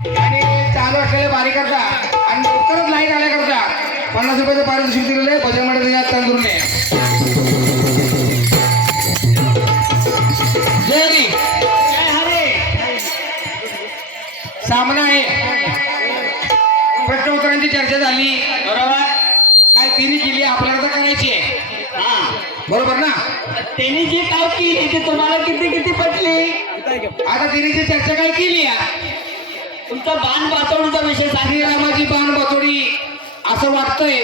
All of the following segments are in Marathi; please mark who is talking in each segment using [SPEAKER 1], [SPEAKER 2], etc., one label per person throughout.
[SPEAKER 1] आणि चालू असलेले बारी करता. आणि लवकरच लाइट आल्या करता पन्नास रुपयाचं पारितोषिक दिलेलं आहे. भजनमध्ये यात तंदुरून. सामना आहे. चर्चा झाली.
[SPEAKER 2] बरोबर.
[SPEAKER 1] काय तिने केली आपल्याला तर करायची आहे.
[SPEAKER 2] हा.
[SPEAKER 1] बरोबर ना?
[SPEAKER 2] त्यांनी जी काय केली ती तुम्हाला किती किती पटली?
[SPEAKER 1] आता तिने जी चर्चा काय केली आहे?
[SPEAKER 2] तुमचा बाण वाचवण्याचा विषय
[SPEAKER 1] श्रीरामाची बाण बतोडी असं वाटतंय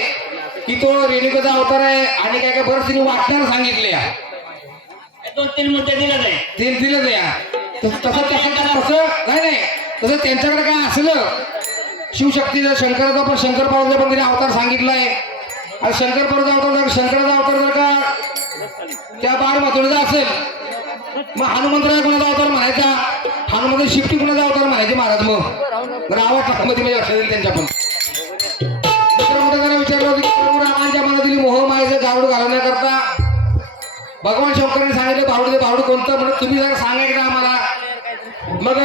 [SPEAKER 1] की तो रेणुकाचा अवतार आहे आणि काय काय बरंच तिने वाटणार सांगितले
[SPEAKER 2] दोन तीन मुद्दे दिले नाही
[SPEAKER 1] दिलं तसं तसं तसं तसं नाही नाही. तसं त्यांच्याकडे काय असलं शिवशक्तीचा शंकराचा पण शंकर पार्वतीचा पण तिने अवतार सांगितलाय. आणि शंकर पार्वतीचा अवतार जर शंकराचा अवतार जर का त्या बाण बतोडीचा असेल मग हनुमंतराय कोणाचा अवतार म्हणायचा? हनुमंत शिफ्टी कोणाचा अवतार म्हणायचे महाराज मग? रावा ठाकमध्ये म्हणजे लक्ष येईल त्यांच्या पण दुसरं मोठं जरा विचारलं होतं की रामांच्या मनातील मोह मायेचं गावडू घालवण्याकरता भगवान शंकरने सांगितलं बावडू दे बावडू कोणतं? म्हणून तुम्ही जरा सांगायचं आम्हाला. मग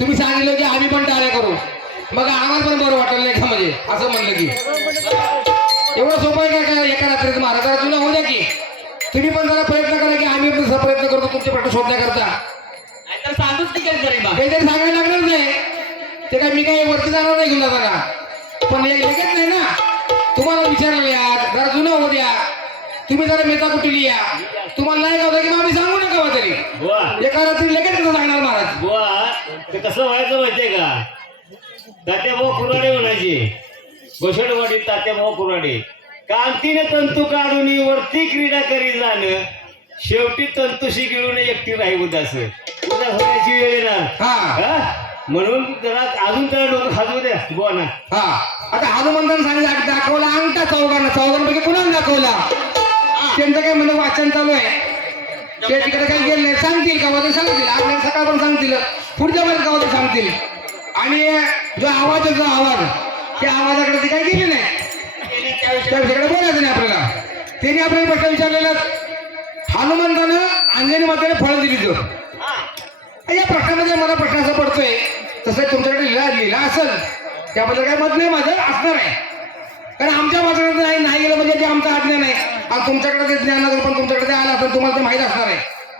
[SPEAKER 1] तुम्ही सांगितलं की आम्ही पण टाळ्या करू. मग आम्हाला पण बरं वाटलं लेखा म्हणजे? असं म्हणलं की. एवढं सोपं आहे का काय? एका रात्रीत महाराज तुला होऊ द्या की. तुम्ही पण जरा प्रयत्न करा की आम्ही पण प्रयत्न करतो तुमचे प्रश्न शोधण्याकरता. काहीतरी सांगायला लागणार नाही ते काय मी काही वरती जाणार नाही घेऊन जाताना पण हे लगेच नाही ना. तुम्हाला विचारलं या जरा जुनं होऊ द्या. तुम्ही जरा मेता कुठली या तुम्हाला नाही गावलं की मग आम्ही सांगू नका बा तरी.
[SPEAKER 3] बुवा.
[SPEAKER 1] एका रात्री लगेच कसं सांगणार महाराज?
[SPEAKER 3] बुवा ते कसं व्हायचं माहितीये का? तात्या भाऊ कुराडे म्हणायचे. घोषणवाडीत तात्या भाऊ कुराडे कांतीने तंतू काढून वरती क्रीडा करी जाणं. शेवटी तंतुशी गिळून एकटी राही उदास उदास होण्याची वेळ येणार.
[SPEAKER 1] हा.
[SPEAKER 3] हा? म्हणून जरा अजून त्याला डोकं खाजू द्या ना
[SPEAKER 1] हा. आता हनुमंतानं सांगितलं दाखवला अंगठा चौघांना. चौघांपैकी कुणाला दाखवला? त्यांचं काय म्हणणं वाचन चालू आहे. ते तिकडे काही गेले नाही सांगतील का? वगैरे सांगतील. आपल्याला सकाळ पण सांगतील. पुढच्या वेळेस का वगैरे सांगतील. आणि जो आवाज आहे जो आवाज त्या आवाजाकडे ते काही गेले नाही? त्या विषयाकडे बोलायचं नाही आपल्याला. त्यांनी आपल्याला प्रश्न विचारलेला हनुमंतानं अंजनी मातेने फळ दिली तो या प्रश्नामध्ये मला प्रश्न असा पडतोय. तसं तुमच्याकडे लिहिला लिहिला असेल. त्याबद्दल काही मत नाही माझं असणार आहे. कारण आमच्या वाचनात नाही नाही गेलं म्हणजे ते आमचं अज्ञान आहे आणि तुमच्याकडे ते ज्ञान असेल पण तुमच्याकडे ते आलं असेल तुम्हाला ते माहीत असणार आहे.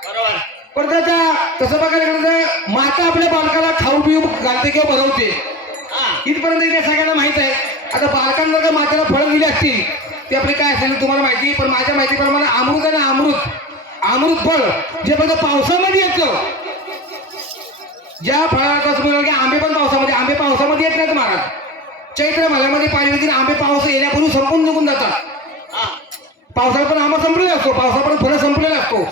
[SPEAKER 2] बरोबर.
[SPEAKER 1] पण त्याच्या तसं बघायला गेलं माता आपल्या बालकाला खाऊ पिऊ घालते किंवा
[SPEAKER 2] हा.
[SPEAKER 1] इथपर्यंत इथे सगळ्यांना माहीत आहे. आता बालकांना जर मातेला फळं दिली असतील ते आपले काय असेल तुम्हाला माहिती पण माझ्या माहितीप्रमाणे अमृत ना अमृत. अमृत फळ. जे फक्त पावसामध्ये येतं. ज्या फळाचा म्हणलं की आंबे पण पावसामध्ये आंबे पावसामध्ये येत नाहीत महाराज. चैत्र महिन्यामध्ये पाणी होती आंबे पाऊस येण्यापूर्वी संपून निघून जातात. पावसाळा पण आंबा संपलेला असतो पावसापर्यंत फळं संपलेला असतो.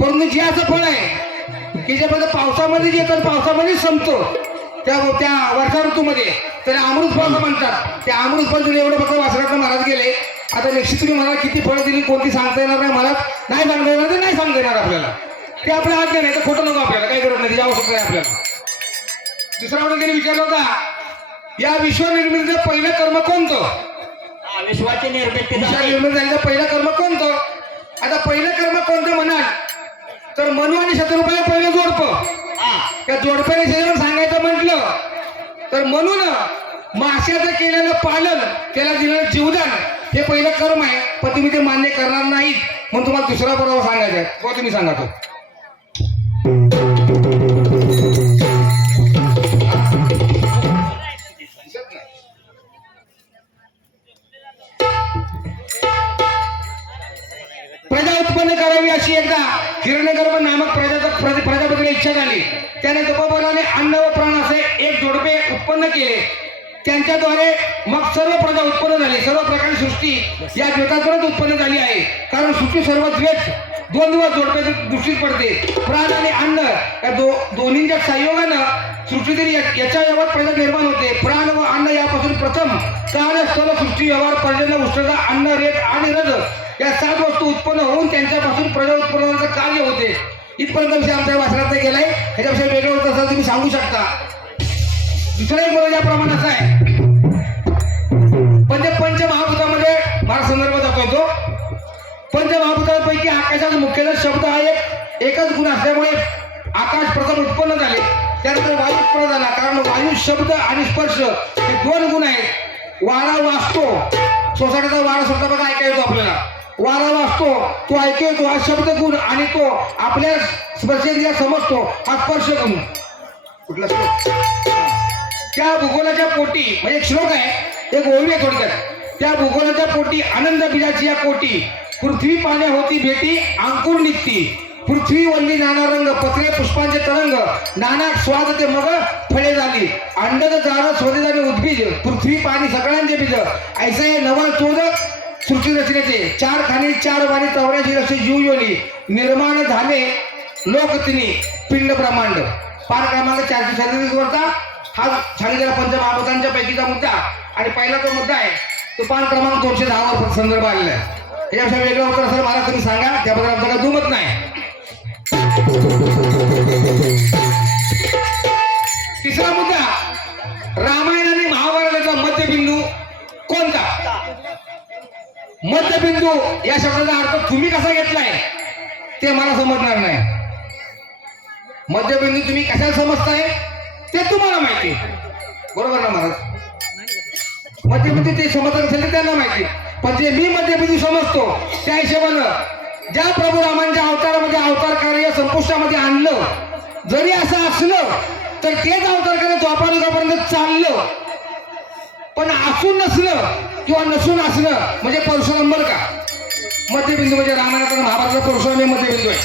[SPEAKER 1] परंतु जे असं फळ आहे की जे फक्त पावसामध्ये येतं पावसामध्ये संपतो. त्या त्या वर्षा ऋतूमध्ये त्याला अमृत फळ म्हणतात. त्या अमृत फळ दिले एवढं फक्त वासरात महाराज गेले. आता निश्चित तुम्ही मला किती फळं दिली कोणती सांगता येणार नाही मला? नाही सांगता येणार नाही सांगता येणार आपल्याला. ते आपल्या आज्ञा नाही तर खोटं नको आपल्याला काही गरज नाही त्याची आवश्यकता नाही आपल्याला. दुसरा म्हणून त्यांनी विचारलं होता या विश्वनिर्मितीचं पहिलं कर्म कोणतं?
[SPEAKER 2] विश्वाची निर्मिती
[SPEAKER 1] विचार
[SPEAKER 2] झाली.
[SPEAKER 1] पहिलं कर्म कोणतं? आता पहिलं कर्म कोणतं म्हणाल तर मनु आणि शत्रुपाला पहिलं जोडपं.
[SPEAKER 2] हा.
[SPEAKER 1] त्या जोडप्याने शरीर सांगायचं म्हटलं तर म्हणून माश्याचं केलेलं पालन त्याला दिलेलं जीवदान हे पहिलं कर्म आहे पण तुम्ही ते मान्य करणार नाहीत म्हणून तुम्हाला दुसरा बरोबर सांगायचा आहे. बुवा तुम्ही सांगा तो. प्रजा उत्पन्न करावी अशी एकदा हिरण्यगर्भ नामक प्रजाचा प्रज- प्रजापतीला इच्छा झाली. त्याने तुकोबराने अन्न व प्राण असे एक जोडपे उत्पन्न केले. त्यांच्याद्वारे मग सर्व प्रजा उत्पन्न झाली. सर्व प्रकारची सृष्टी या द्वेतातूनच उत्पन्न झाली आहे. कारण सृष्टी सर्व द्वेत दोन दिवस जोडप्याची दृष्टीत पडते. प्राण आणि अन्न या दो दोन्हींच्या संयोगानं सृष्टीतील याच्या व्यवहार प्रजा निर्माण होते. प्राण व अन्न यापासून प्रथम काळ सर्व सृष्टी व्यवहार पर्जन्य उष्णता अन्न रेत आणि रज या सात वस्तू उत्पन्न होऊन त्यांच्यापासून प्रजा उत्पन्नाचं कार्य होते. इथपर्यंत विषय आमच्या वाचनात गेलाय. ह्याच्याविषयी वेगळं होतं असं तुम्ही सांगू शकता. दुसरा एक या प्रमाण आहे. पंच पंचमहाभूतामध्ये मला संदर्भ दाखवतो. तो पंचमहाभूतांपैकी आकाशाचा मुख्य शब्द हा एक एकच गुण असल्यामुळे आकाश प्रथम उत्पन्न झाले. त्यानंतर वायू झाला. कारण वायू शब्द आणि स्पर्श हे दोन गुण आहेत. वारा वाचतो. सोसायटीचा वारा सुद्धा बघा ऐका येतो आपल्याला. वारा वाचतो. तो ऐकू येतो हा शब्द गुण आणि तो आपल्या स्पर्शेंद्रिया समजतो. हा स्पर्श गुण. कुठला त्या भूगोलाच्या पोटी म्हणजे एक श्लोक आहे एक ओळी आहे थोडक्यात. त्या भूगोलाच्या पोटी आनंद बिजाची या कोटी पृथ्वी पाण्या होती भेटी अंकुर निघती. पृथ्वी वल्ली नाना रंग पत्रे पुष्पांचे तरंग नाना स्वाद ते मग फळे झाली. अंडद जाड स्वदेश झाले उद्बीज पृथ्वी पाणी सगळ्यांचे बीज. ऐसा हे नवा चोद सृष्टी रचनेचे. चार खाणी चार वाणी चौऱ्याऐंशी लक्ष जीव योनी. निर्माण झाले लोक तिने पिंड ब्रह्मांड. पार क्रमांक चारशे सदतीस वरचा. हा सांगितलेला पंचमहाभूतांच्या पैकीचा मुद्दा आणि पहिला तो मुद्दा आहे तो पान क्रमांक दोनशे दहावर संदर्भ आलेला आहे. यापेक्षा वेगळं उत्तर सर मला तुम्ही सांगा त्याबद्दल आमचं काही दुमत नाही. तिसरा मुद्दा रामायण आणि महाभारताचा मध्यबिंदू कोणता? मध्यबिंदू या शब्दाचा अर्थ तुम्ही कसा घेतलाय ते मला समजणार नाही. मध्यबिंदू तुम्ही कशाला समजताय? ते तुम्हाला माहिती. बरोबर ना महाराज? मध्यमध्ये ते समजत असेल तर त्यांना माहिती. पण जे मी मध्यबिंदू समजतो त्या हिशोबानं ज्या प्रभू रामांच्या अवतारामध्ये अवतार कार्य संपुष्टामध्ये आणलं जरी असं असलं तर तेच अवतार कार्य द्वापारयुगापर्यंत चाललं. पण असून नसलं किंवा नसून असलं म्हणजे परशुराम बरं का? मध्यबिंदू म्हणजे रामायणाचा महाभारत महाभारताचा परशुराम हे मध्यबिंदू आहे.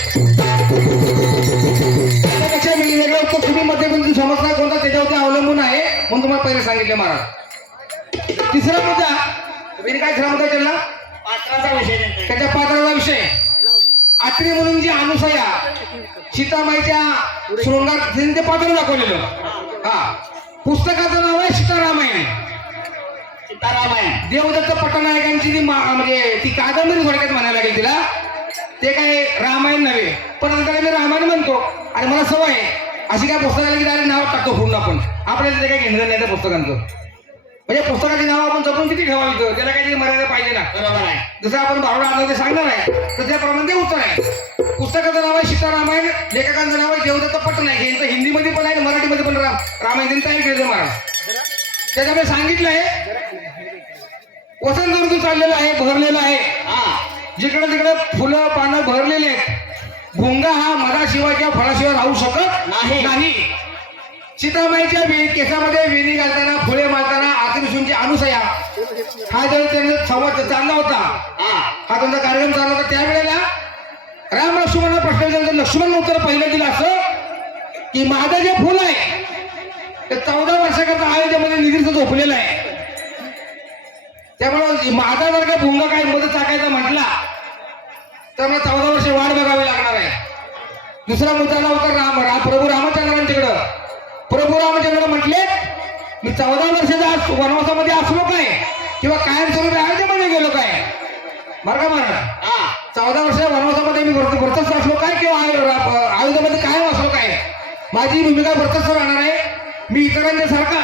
[SPEAKER 1] तुम्हाला पहिले सांगितले महाराज. तिसरा मुद्दा तुम्ही काय तिसरा मुद्दा केला?
[SPEAKER 2] पात्राचा विषय त्यांचा.
[SPEAKER 1] त्याच्या पात्राचा विषय. आत्री म्हणून जी अनुसया सीतामाईच्या शृंगार तिने ते पात्र दाखवलेलं. हा. पुस्तकाचं नाव आहे सीतारामायण.
[SPEAKER 2] सीतारामायण.
[SPEAKER 1] देवदत्त पटनायकांची जी म्हणजे ती कादंबरी थोडक्यात म्हणायला लागेल तिला. ते काय रामायण नव्हे पण नंतर मी रामायण म्हणतो. आणि मला सवय आहे. अशी काय पुस्तकाला की डायरेक्ट नाव टाकतो फोडून आपण. आपल्याला ते काय घेणं नाही त्या पुस्तकांचं. म्हणजे पुस्तकाची नाव आपण जपून किती ठेवावी इथं? त्याला काही मर्यादा पाहिजे ना.
[SPEAKER 2] बरोबर आहे.
[SPEAKER 1] जसं आपण भावना आणलं ते सांगणार आहे तर त्याप्रमाणे ते उत्तर आहे. पुस्तकाचं नाव आहे सीतारामायण लेखकांचं नाव आहे देवदत्त पटनायक. यांचं हिंदीमध्ये पण आहे मराठीमध्ये पण राम रामायण त्यांचं ऐकलं महाराज. त्याच्यामध्ये सांगितलं आहे. वसंत ऋतू चाललेला आहे भरलेला आहे.
[SPEAKER 2] हा.
[SPEAKER 1] जिकडे तिकडे फुलं पानं भरलेले आहेत भुंगा हा मधाशिवाय किंवा फळाशिवाय राहू शकत
[SPEAKER 2] नाही.
[SPEAKER 1] नाही. सीतामाईच्या वे- केसामध्ये वेणी घालताना फुले मारताना आतिविषूंची अनुसया. हा जर त्यांचा संवाद चालला होता
[SPEAKER 2] हा.
[SPEAKER 1] त्यांचा कार्यक्रम चालला होता त्यावेळेला राम लक्ष्मण प्रश्न विचारला तर लक्ष्मण उत्तर पहिलं दिलं असं की माझं जे फुल आहे ते चौदा वर्षाकरता अयोध्येमध्ये निधीचं झोपलेलं आहे. त्यामुळे माझा जर का भुंगा काही मध्ये टाकायचा म्हटला तर मला चौदा वर्ष वाट बघावी लागणार आहे. दुसरा मुद्दा आला होता राम रा, प्रभू रामचंद्रांच्याकडं प्रभू रामचंद्र म्हटले मी चौदा वर्षाचा वनवासामध्ये असलो काय? किंवा कायमस्वरूपी अयोध्येमध्ये गेलो काय? बरं का महाराज
[SPEAKER 2] हा.
[SPEAKER 1] चौदा वर्ष वनवासामध्ये मी व्रत व्रतस्थ असलो काय? किंवा आयुधामध्ये कायम असलो काय? माझी भूमिका व्रतस्थ राहणार आहे. मी इतरांच्या सारखा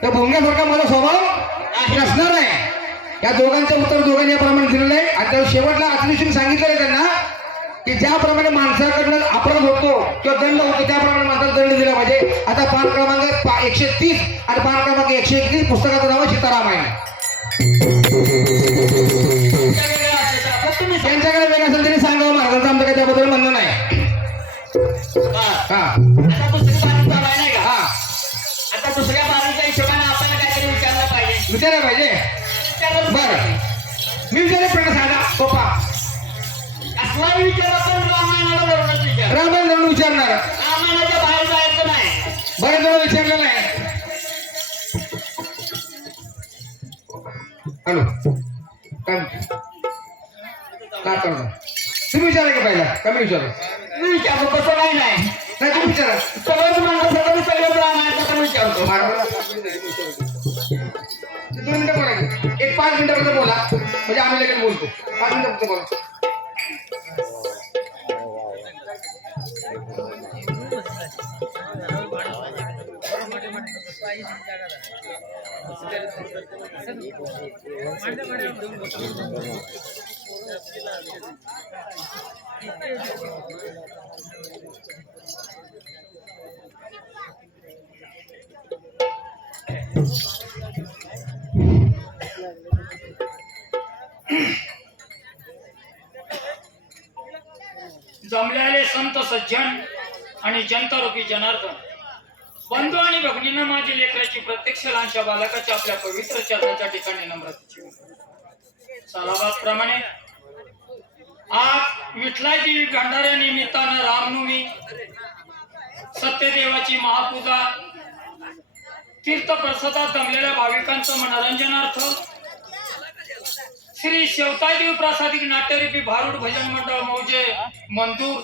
[SPEAKER 1] त्या भोंग्यासारखा माझा स्वभाव नसणार आहे. या दोघांचं उत्तर दोघांनी याप्रमाणे दिलेलं आहे. आणि त्या शेवटला अतिशय सांगितलेलं आहे त्यांना की ज्याप्रमाणे माणसाकडनं अपराध होतो किंवा दंड होतो त्याप्रमाणे माणसाला दंड दिला पाहिजे. आता पान क्रमांक एकशे तीस आणि पान क्रमांक एकशे एकतीस पुस्तकाचं नाव आहे
[SPEAKER 2] तुम्ही सांगा.
[SPEAKER 1] त्यांच्याकडे वेगळं असेल तरी सांगावं महाराजांचं आमचं काही त्याबद्दल म्हणणं नाही. हा.
[SPEAKER 2] आता आहे
[SPEAKER 1] हा.
[SPEAKER 2] दुसऱ्या बाजूच्या हिशोबाने काहीतरी विचारलं पाहिजे.
[SPEAKER 1] बरं. मी विचारे प्रश्न सोपा
[SPEAKER 2] कसलाही विचार आपण रामायणाला बरोबर विचार.
[SPEAKER 1] रामायण धरून विचारणार.
[SPEAKER 2] रामायणाच्या बाहेर जायचं नाही.
[SPEAKER 1] बरेच जण विचारलेलं आहे हॅलो. काय करणार? तुम्ही विचारा की पहिला. कमी विचारा
[SPEAKER 2] मी विचारतो तसं काही नाही.
[SPEAKER 1] नाही तुम्ही विचारा.
[SPEAKER 2] सगळंच म्हणलं सगळं सगळं रामायणाचं पण विचारतो.
[SPEAKER 1] विचारा. दोन मिनिटं बोलायचं. एक पाच मिनिटापर्यंत बोला. म्हणजे आम्ही लगेच बोलतो. पाच मिनिटापर्यंत बोला.
[SPEAKER 4] जमलेले संत सज्जन आणि जनतारूपी जनार्दन. बंधू आणि भगिनींना माझी लेकराची प्रत्यक्ष लहानशा बालकाच्या आपल्या पवित्र चरणाच्या ठिकाणी नम्रतेची प्रमाणे आज विठलाय देवी भंडाऱ्या निमित्तानं रामनवमी सत्यदेवाची महापूजा तीर्थ प्रसादात जमलेल्या भाविकांचं मनोरंजनार्थ श्री शेवताईदेव प्रासादिक नाट्यरूपी भारूड भजन मंडळ मौजे मंदूर.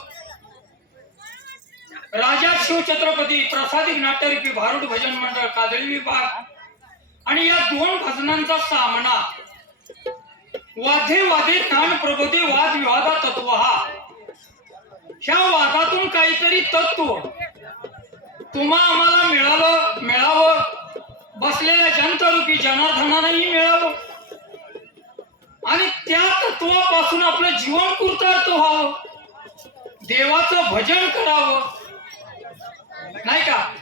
[SPEAKER 4] राजा शिव छत्रपती प्रासादिक नाट्यरूपी भारूड भजन मंडळ कादळी विभाग. आणि या दोन भजनांचा सामना. वादे वादे ज्ञान प्रबोधे वाद विवादा तत्व हा. ह्या वादातून काहीतरी तत्व. तुम्हा आम्हाला मिळालं मिळावं. बसलेल्या जनतारूपी जनार्दनानंही मिळावं. आणि त्या तत्वापासून आपलं जीवन कृतार्थ व्हावं देवाचं भजन करावं. नाही का?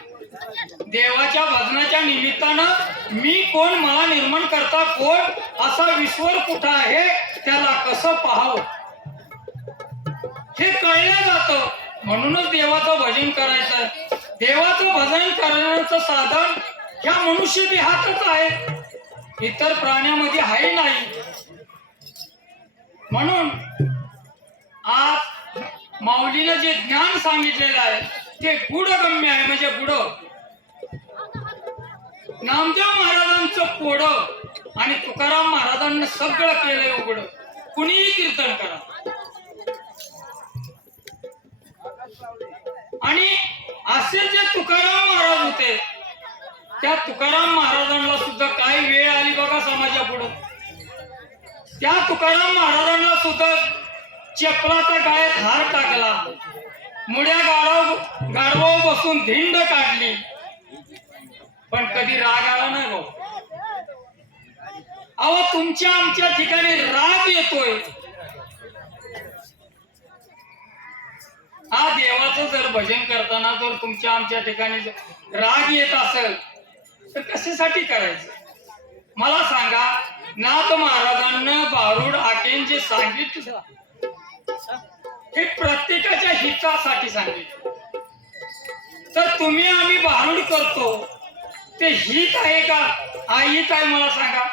[SPEAKER 4] देवाच्या भजनाच्या निमित्तानं मी कोण मला निर्माण करता कोण असा विश्वर कुठं आहे त्याला कसं पाहावं? हे कळलं जातं. म्हणूनच देवाचं भजन करायचं. देवाचं भजन करण्याचं साधन ह्या मनुष्य देहातच आहे. इतर प्राण्यामध्ये आहे नाही. म्हणून आज माऊलीनं जे ज्ञान सांगितलेलं आहे ते गुढगम्य आहे. म्हणजे गुढ नामदेव महाराजांचं पोड आणि तुकाराम महाराजांना सगळं केलंय उघड. कुणीही कीर्तन करा. आणि असे जे तुकाराम महाराज होते त्या तुकाराम महाराजांना सुद्धा काही वेळ आली बघा समाजापुढं. त्या तुकाराम महाराजांना सुद्धा चपलाचा गायत हार टाकला. मुड्या गाडव गाडवावर बसून धिंड काढली. पण कधी राग आला नाही भाऊ. अहो तुमच्या आमच्या ठिकाणी राग येतोय. हा देवाचं जर भजन करताना जर तुमच्या आमच्या ठिकाणी जर राग येत असेल तर कशासाठी करायचं? मला सांगा नाथ महाराजांना बारूड आकेंचे सांगितलं. हे प्रत्येकाच्या हितासाठी सांगितलं. तर तुम्ही आम्ही बारूड करतो. ते हित आहे का? हा हित आहे मला सांगा.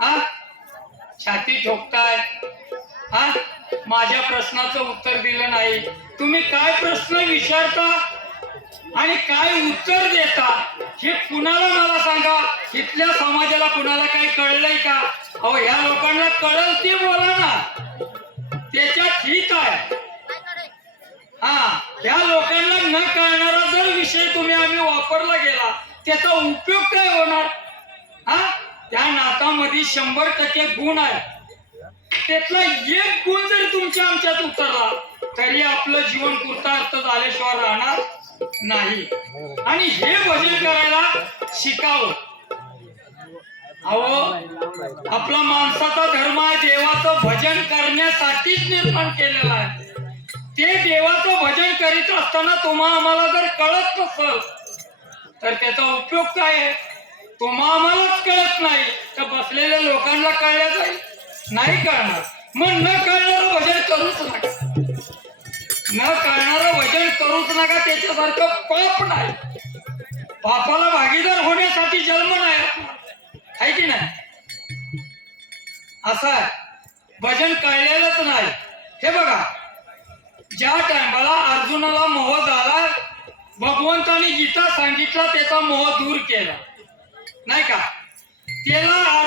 [SPEAKER 4] हा? छाती ठोकताय. हा? माझ्या प्रश्नाचं उत्तर दिलं नाही. तुम्ही काय प्रश्न विचारता? आणि काय उत्तर देता? हे कुणाला मला सांगा? इथल्या समाजाला कुणाला काही कळलंय का? अहो ह्या लोकांना कळल ते बोला ना. त्याच्यात ठीक आहे. हा ह्या लोकांना न कळणारा जर विषय तुम्ही आम्ही वापरला गेला त्याचा उपयोग काय होणार? हा? त्या नातामध्ये शंभर टक्के गुण आहे. त्यातला एक गुण जरी तुमच्या आमच्यात उतरला तरी आपलं जीवन कृतार्थ झाल्याशिवाय राहणार नाही. आणि हे भजन करायला शिकावं. अहो आपला माणसाचा धर्म आहे देवाचं भजन करण्यासाठीच निर्माण केलेला आहे. ते देवाचं भजन करीत असताना तुम्हा आम्हाला जर कळत नसल तर त्याचा उपयोग काय आहे? तुम्हा आम्हालाच कळत नाही. तर बसलेल्या लोकांना कळल्या जाईल. नाही कळणार. मग न कळणार भजन करूच नका न करणार वचन करूच नका त्याच्यासारखं पाप नाही. पापाला भागीदार होण्यासाठी जन्म नाही. आहे की नाही? असं भजन कळलेलंच नाही. हे बघा ज्या टायमाला अर्जुनाला मोह झाला भगवंताने गीता सांगितला त्याचा मोह दूर केला. नाही का? त्याला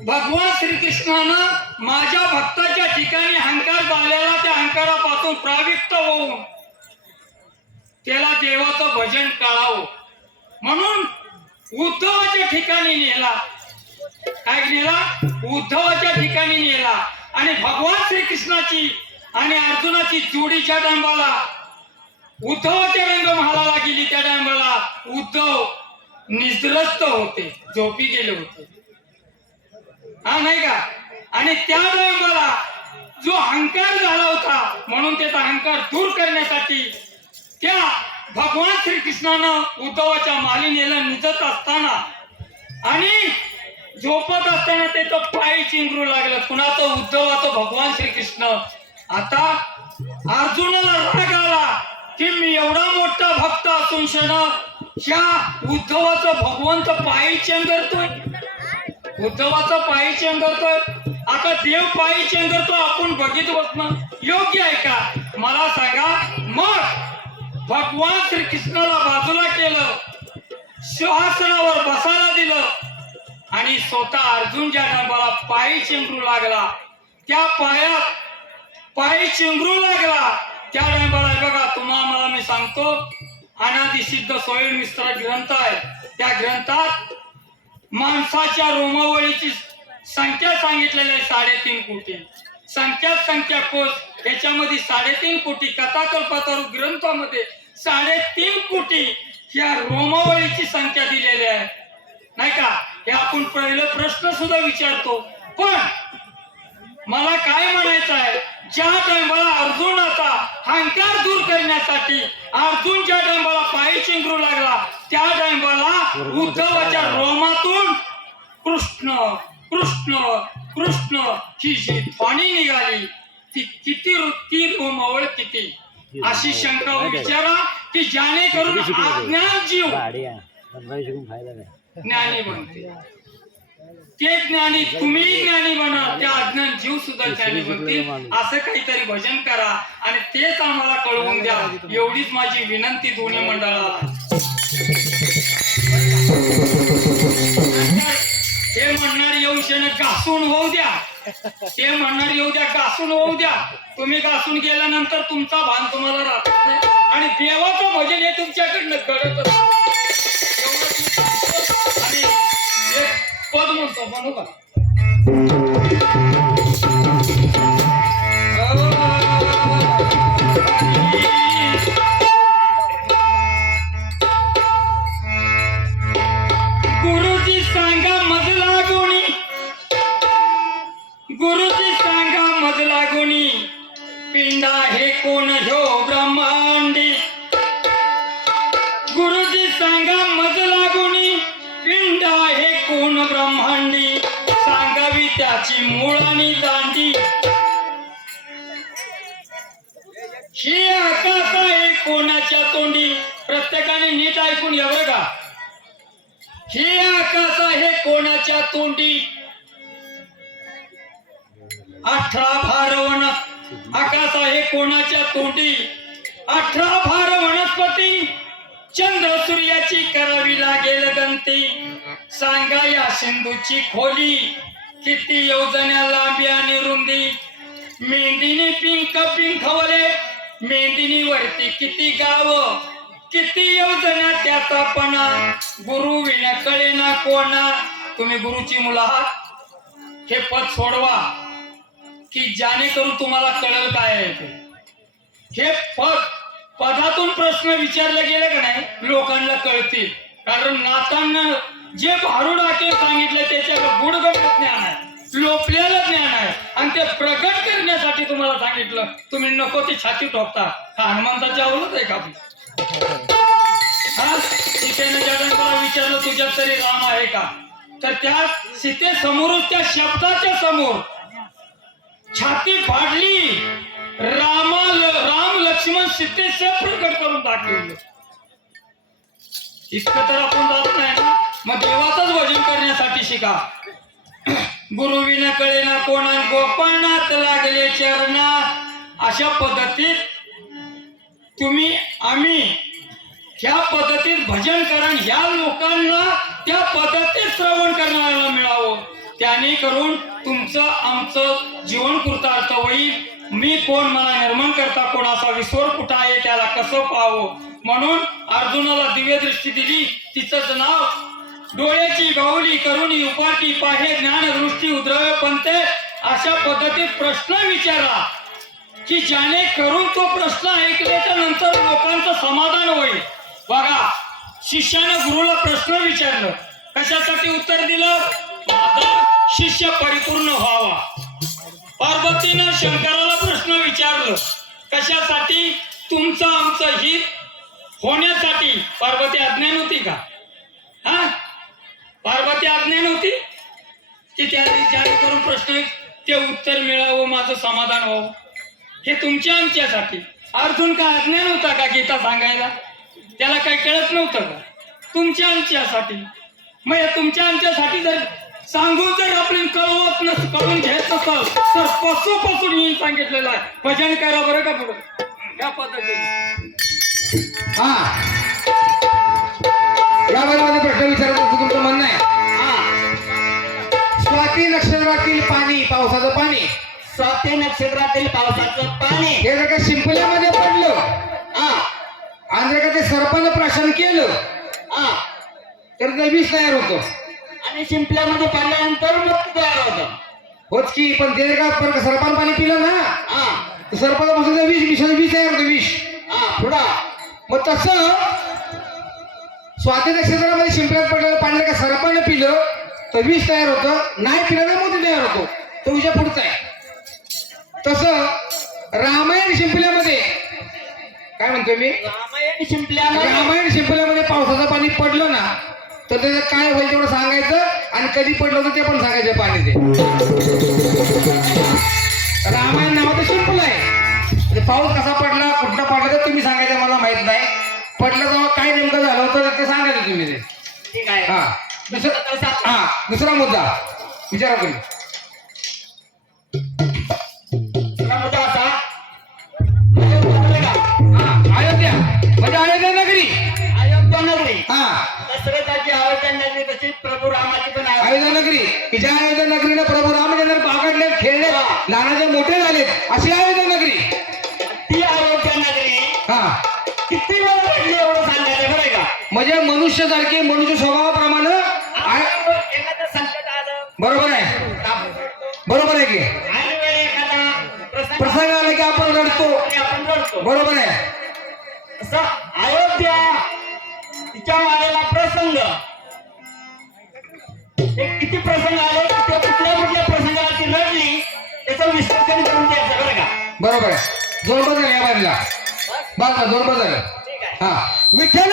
[SPEAKER 4] भगवान श्रीकृष्णानं माझ्या भक्ताच्या ठिकाणी अहंकार झालेला त्या अहंकारापासून प्राविक्त होऊन त्याला देवाचं भजन कळावं म्हणून उद्धवाच्या ठिकाणी नेला. काय नेला? उद्धवाच्या ठिकाणी नेला. आणि भगवान श्रीकृष्णाची आणि अर्जुनाची जोडी ज्या उद्धवाच्या उद्धवाच्या रंगमहालाला गेली त्या डांबाला उद्धव निद्रस्त होते झोपी गेले होते. हा नाही का? आणि त्या मला जो अहंकार झाला होता म्हणून त्याचा अहंकार दूर करण्यासाठी त्या भगवान श्रीकृष्णानं उद्धवाच्या मालिनीला निजत असताना आणि झोपत असताना त्याचं पाय चिंगरू लागलं. कुणाचं? उद्धवाचं भगवान श्रीकृष्ण. आता अर्जुनाला राग आला की मी एवढा मोठा भक्त असून क्षण ह्या उद्धवाचं भगवंत पायी चेंगरतोय. उद्धवाचं पायी चेंगरतोय. आता देव पायी चेंगरतो आपण बघित बसणं योग्य आहे का? मला सांगा. मग भगवान श्रीकृष्णाला बाजूला केलं. सिंहासनावर बसायला दिलं. आणि स्वतः अर्जुन ज्या टायमाला पायी चिंगरू लागला त्या पायात पायी चिंगरू लागला. त्या टायमाला बघा तुम्हाला मला मी सांगतो अनादिसिद्ध स्वयं मिस्त्र ग्रंथ आहे त्या ग्रंथात माणसाच्या रोमावळीची संख्या सांगितलेली आहे साडेतीन कोटी. संख्या संख्या कोश याच्यामध्ये साडेतीन कोटी कथाकल्पतरू ग्रंथामध्ये साडेतीन कोटी या रोमावळीची संख्या दिलेली आहे. नाही का? हे आपण पहिलं प्रश्न सुद्धा विचारतो. पण मला काय म्हणायचं आहे? ज्या टायमाला अर्जुनाचा अहंकार दूर करण्यासाठी अर्जुन ज्या टायमाला पायी चिंगरू लागला त्या टायमाला उद्धवाच्या रोमातून कृष्ण कृष्ण कृष्ण ही जी ध्वनी निघाली ती किती रु- ती रोमावळ किती? अशी शंका विचारा की ज्याने करून अज्ञान जीव ज्ञानी बनते ते ज्ञानी तुम्ही ज्ञानी बना त्या अज्ञान जीव सुद्धा ज्ञानी बनतील असं काहीतरी भजन करा आणि तेच आम्हाला कळवून द्या. एवढीच माझी विनंती दोन्ही मंडळाला. ते म्हणणार येऊ शेण घासून होऊ द्या. ते म्हणणार येऊ द्या घासून होऊ द्या. तुम्ही घासून गेल्यानंतर तुमचा भान तुम्हाला राहत नाही. आणि देवाचं भजन हे तुमच्याकडनं घडत एक चंद्र सूर्याची करावी लागेल गंती सांगा या सिंधूची खोली. किती योजना लांबी आणि रुंदी. मेंदीने पिंक पिंकवले मेंदीनी वरती किती गाव. किती योजना त्याचा पणा गुरु विना कळे ना कोणा. तुम्ही गुरुची मुलं आहात. हे पद सोडवा. की जाणे करून तुम्हाला कळेल काय आहे ते. हे पद पदातून प्रश्न विचारले गेले का नाही लोकांना कळतील. कारण नातांना जे भारुडाके सांगितले त्याच्यावर गुडगड ज्ञान आहे लोपलेलं ज्ञान आहे. आणि ते प्रगट करण्यासाठी तुम्हाला सांगितलं तुम्ही नको ते छाती ठोकता. हा हनुमंताची आवडत आहे का हा? सीतेने जगांना विचारलं तुझ्यात तरी राम आहे का? तर त्या सीते समोरच त्या शब्दाच्या समोर छाती फाडली. रामाल राम लक्ष्मण सीतेचे प्रकट करून दाखवलं इतकं तर आपण जात नाही ना. मग देवाचंच भजन करण्यासाठी शिका. गुरुविना कळेना कोणा गोपाळनाथ लागले चरणा अशा पद्धतीत तुम्ही आम्ही ह्या पद्धतीत भजन करा ह्या लोकांना त्या पद्धतीत श्रवण करणाऱ्याला मिळावं. त्याने करून तुमचं आमचं जीवन कृतार्थ होईल. मी कोण मला निर्माण करता कोणाचा विस्वर कुठं आहे त्याला कसं पाहावं? म्हणून अर्जुनाला दिव्य दृष्टी दिली. तिचं नाव डोळ्याची बाहुली करुणी उपाटी पाहे ज्ञान दृष्टी उद्रव पंते अशा पद्धतीत प्रश्न विचारा. की ज्याने करून तो प्रश्न ऐकल्याच्या नंतर लोकांचं समाधान होईल. बघा शिष्यानं गुरुला प्रश्न विचारलं. कशासाठी उत्तर दिलं? माझा शिष्य परिपूर्ण व्हावा. पार्वतीनं शंकराला प्रश्न विचारलं कशासाठी तुमचं आमचं हित होण्यासाठी पार्वती आज्ञा नव्हती का? हा? पार्वती आज्ञा नव्हती? की त्या विचार करून प्रश्न ते उत्तर मिळावं माझं समाधान व्हावं? हे तुमच्या आमच्यासाठी. अर्जुन का आज्ञा नव्हता का गीता सांगायला? त्याला काही कळत नव्हतं का? तुमच्या आमच्यासाठी. मग तुमच्या आमच्यासाठी जर सांगून जर आपण कळवत नस कळून घेत नसाल तर पसूपासून मी सांगितलेलं आहे? भजन करा बरं का पुढं? या पद्धतीने.
[SPEAKER 1] हा. याबाबत प्रश्न विचारायचा असं तुमचं म्हणणं आहे. स्वाती नक्षत्रातील पाणी पावसाचं पाणी.
[SPEAKER 2] स्वाती नक्षत्रातील पावसाचं पाणी.
[SPEAKER 1] हे जर का शिंपल्यामध्ये पडलं
[SPEAKER 2] हा.
[SPEAKER 1] आणि जर का ते सर्पानं प्राशन केलं
[SPEAKER 2] हा.
[SPEAKER 1] तर ते तयार होतं.
[SPEAKER 2] आणि शिंपल्यामध्ये पडल्यानंतर मग तयार होतं.
[SPEAKER 1] होत की पण ते का पर- सर्पानं पाणी पिलं ना?
[SPEAKER 2] हा.
[SPEAKER 1] तर सर्पापासून ते विष विष विष तयार होतं विष
[SPEAKER 2] हा पुढं.
[SPEAKER 1] मग तसं स्वाती नक्षत्रामध्ये शिंपल्यात पडलेलं पाणी का सर्पानं पिलं तर विष तयार होतं. नाही पिलं तर मोती तयार होतो. तो विषय पुढचा आहे. तसं रामायण शिंपल्यामध्ये काय म्हणतोय मी?
[SPEAKER 2] रामायण शिंपल्यामध्ये
[SPEAKER 1] रामायण शिंपल्यामध्ये पावसाचं पाणी पडलं ना तर त्याचं काय होईल तेवढं सांगायचं आणि कधी पडलं होतं ते पण सांगायचं पाणी ते रामायण नावाचं शिंपल आहे. ते पाऊस कसा पडला कुठं पडला तर तुम्ही सांगायचं मला माहीत नाही. पडलं तेव्हा काय नेमकं झालं होतं ते सांगायचं तुम्ही ते.
[SPEAKER 2] ठीक आहे.
[SPEAKER 1] हा. दुसरा हा दुसरा मुद्दा. विचारा तुम्ही.
[SPEAKER 2] दुसरा मुद्दा असा अयोध्या
[SPEAKER 1] नगरी
[SPEAKER 2] तशी प्रभू रामाची पण
[SPEAKER 1] अयोध्या नगरी. की ज्या अयोध्या नगरीनं प्रभू रामचंद्र बागडले खेळले. लहानाचे मोठे झालेत अशी अयोध्या नगरी.
[SPEAKER 2] ती नगरी
[SPEAKER 1] हा.
[SPEAKER 2] किती वेळा घडली एवढं सांगायचं बरं का?
[SPEAKER 1] म्हणजे मनुष्यासारखे मनुष्य स्वभावाप्रमाणे
[SPEAKER 2] एखादं संकट आलं.
[SPEAKER 1] बरोबर आहे. बरोबर आहे की?
[SPEAKER 2] प्रसंग
[SPEAKER 1] आला की आपण रडतो. बरोबर आहे.
[SPEAKER 2] अयोध्या तिच्या आलेला प्रसंग. किती प्रसंग आले की ते कुठल्या कुठल्या प्रसंगाला ती रडली त्याचं विश्लेषण करून द्यायचं बरं का?
[SPEAKER 1] बरोबर आहे. जोर बदल या बाजूला बघा जोर बदल. हा. विठ्ठल!